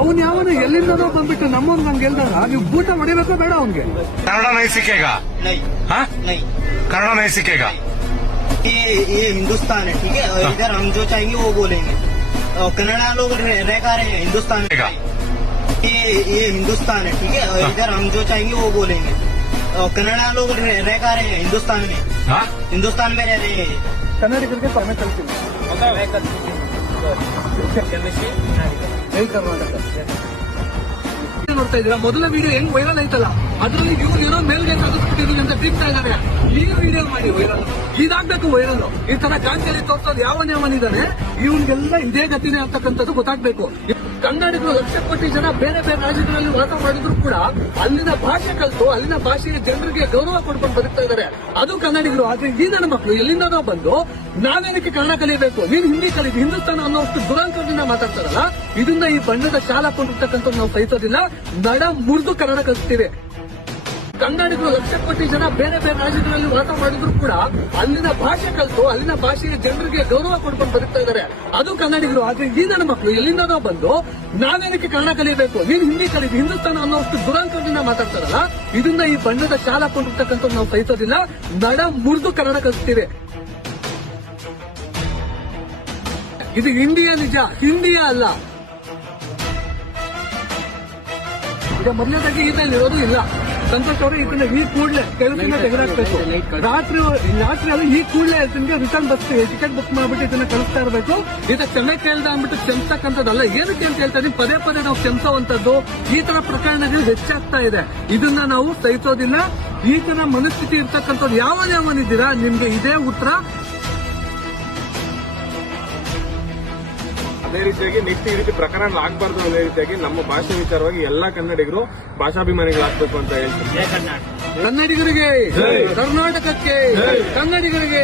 ಅವನ್ ಯಾವನು ಎಲ್ಲಿಂದನೋ ಬಂದ್ಬಿಟ್ಟು ನಮ್ಮವ್ನ್ ಹಂಗೆ ಹೇಳ್ದಾಗ ನೀವು ಬೂಟ ಹೊಡಿಬೇಕೋ ಬೇಡ ಅವನ್ಗೆ. कन्नड़ नहीं सीखेगा, हाँ नहीं कन्नड़ नहीं सीखेगा. ये हिंदुस्तान है, ठीक है. और इधर हम जो चाहेंगे वो बोलेंगे. और कन्नड़ा लोग रह कर रहे हैं हिंदुस्तान में. ये हिंदुस्तान है, ठीक है. और इधर हम जो चाहेंगे वो बोलेंगे. और कन्नड़ा लोग रह कर रहे हैं हिंदुस्तान में. हाँ हिंदुस्तान में रह रहे हैं. ಕನ್ನಡಿಗರಿಗೆ ತಾನೇ ಕಲ್ತೀನಿ ನೋಡ್ತಾ ಇದ್ದೀರಾ. ಮೊದಲ ವಿಡಿಯೋ ಹೆಂಗ್ ವೈರಲ್ ಆಯ್ತಲ್ಲ, ಅದ್ರಲ್ಲಿ ಇವ್ರು ಏನೋ ಮೇಲ್ಗೆ ತಗಸ್ಬಿಟ್ಟಿದೀನಿ ಅಂತ ಬಿಡ್ತಾ ಇದ್ದಾರೆ. ಈ ವಿಡಿಯೋ ಮಾಡಿ ವೈರಲ್, ಇದಾಗ್ಬೇಕು ವೈರಲ್. ಈ ತರ ಗಾಂಧಿಯಲ್ಲಿ ತೋರ್ಸೋದು ಯಾವನಿದ್ದಾನೆ ಇವ್ರಿಗೆಲ್ಲ ಇದೇ ಗತಿನೇ ಅಂತಕ್ಕಂಥದ್ದು ಗೊತ್ತಾಗ್ಬೇಕು. ಕನ್ನಡಿಗರು ಲಕ್ಷಕೋಟಿ ಜನ ಬೇರೆ ಬೇರೆ ರಾಜ್ಯಗಳಲ್ಲಿ ವಾಸ ಮಾಡಿದ್ರು ಕೂಡ ಅಲ್ಲಿನ ಭಾಷೆ ಕಲಿತು ಅಲ್ಲಿನ ಭಾಷೆಯ ಜನರಿಗೆ ಗೌರವ ಕೊಡ್ಕೊಂಡು ಬದುಕ್ತಾ ಇದ್ದಾರೆ. ಅದು ಕನ್ನಡಿಗರು. ಆದ್ರೆ ಈ ನನ್ನ ಮಕ್ಕಳು ಎಲ್ಲಿಂದನೋ ಬಂದು ನಾವೇನಕ್ಕೆ ಕನ್ನಡ ಕಲಿಯಬೇಕು, ನೀನು ಹಿಂದಿ ಕಲಿತು ಹಿಂದೂಸ್ತಾನ ಅನ್ನೋಷ್ಟು ದುರಾಂಕರದಿಂದ ಮಾತಾಡ್ತಾರಲ್ಲ, ಇದನ್ನ ಈ ಬಣ್ಣದ ಶಾಲ ಕೊಂಡಿರ್ತಕ್ಕಂಥ ನಾವು ಸಹಿಸೋದಿಲ್ಲ. ನಡ ಮುರಿದು ಕನ್ನಡ ಕಲಿಸ್ತೀವಿ. ಕನ್ನಡಿಗರು ಲಕ್ಷಕೋಟಿ ಜನ ಬೇರೆ ಬೇರೆ ರಾಜ್ಯಗಳಲ್ಲಿ ವಾಸ ಮಾಡಿದ್ರು ಕೂಡ ಅಲ್ಲಿನ ಭಾಷೆ ಕಲಿತು ಅಲ್ಲಿನ ಭಾಷೆಯ ಜನರಿಗೆ ಗೌರವ ಕೊಡ್ಕೊಂಡು ಬದುಕ್ತಾ ಇದ್ದಾರೆ. ಅದು ಕನ್ನಡಿಗರು. ಆದ್ರೆ ಈ ನನ್ನ ಮಕ್ಕಳು ಎಲ್ಲಿಂದನೋ ಬಂದು ನಾವೇನಕ್ಕೆ ಕನ್ನಡ ಕಲಿಯಬೇಕು, ನೀನು ಹಿಂದಿ ಕಲಿತು ಹಿಂದೂಸ್ತಾನ ಅನ್ನೋಷ್ಟು ದುರಾಂಕರದಿಂದ ಮಾತಾಡ್ತಾರಲ್ಲ, ಇದನ್ನ ಈ ಬಣ್ಣದ ಶಾಲ ಕೊಂಡಿರ್ತಕ್ಕಂಥ ನಾವು ಸಹಿಸೋದಿಲ್ಲ. ನಡ ಮುರಿದು ಕನ್ನಡ ಕಲಿಸ್ತೀವಿ. ಇದು ಇಂಡಿಯಾ ನಿಜ, ಇಂಡಿಯಾ ಅಲ್ಲ. ಈಗ ಮೊದಲನೇದಾಗಿ ಈತಲ್ಲಿರೋದು ಇಲ್ಲ. ಸಂತೋಷ್ ಅವರು ಇದನ್ನ ಈ ಕೂಡಲೇ ಕೆಲಸದಿಂದ ತೆಗೆದಾಕ್ಬೇಕು. ರಾತ್ರಿ ಈ ಕೂಡಲೇ ಇದಕ್ಕೆ ರಿಟರ್ನ್ ಬಸ್ ಟಿಕೆಟ್ ಬುಕ್ ಮಾಡ್ಬಿಟ್ಟು ಇದನ್ನ ಕಳಿಸ್ತಾ ಇರಬೇಕು. ಇದು ಕ್ಷಮೆ ಕೇಳ್ದ ಅಂದ್ಬಿಟ್ಟು ಕ್ಷಮಿಸ್ತಕ್ಕಂಥದ್ದಲ್ಲ. ಏನಕ್ಕೆ ಅಂತ ಹೇಳ್ತಾ ಇದೀನಿ, ಪದೇ ಪದೇ ನಾವು ಕ್ಷಮಿಸುವಂತದ್ದು ಈ ತರ ಪ್ರಕರಣಗಳು ಹೆಚ್ಚಾಗ್ತಾ ಇದೆ. ಇದನ್ನ ನಾವು ಸಹಿಸೋದಿಲ್ಲ. ಈ ತರ ಮನಸ್ಥಿತಿ ಇರ್ತಕ್ಕಂಥದ್ದು ಯಾವನಿದ್ದೀರಾ ನಿಮ್ಗೆ ಇದೇ ಉತ್ತರ. ಅದೇ ರೀತಿಯಾಗಿ ನೆಕ್ಸ್ಟ್ ಈ ರೀತಿ ಪ್ರಕರಣ ಆಗ್ಬಾರ್ದು. ಅದೇ ರೀತಿಯಾಗಿ ನಮ್ಮ ಭಾಷೆ ವಿಚಾರವಾಗಿ ಎಲ್ಲಾ ಕನ್ನಡಿಗರು ಭಾಷಾಭಿಮಾನಿಗಳಾಗಬೇಕು ಅಂತ ಹೇಳ್ತಾರೆ. ಕನ್ನಡಿಗರಿಗೆ, ಕರ್ನಾಟಕಕ್ಕೆ, ಕನ್ನಡಿಗರಿಗೆ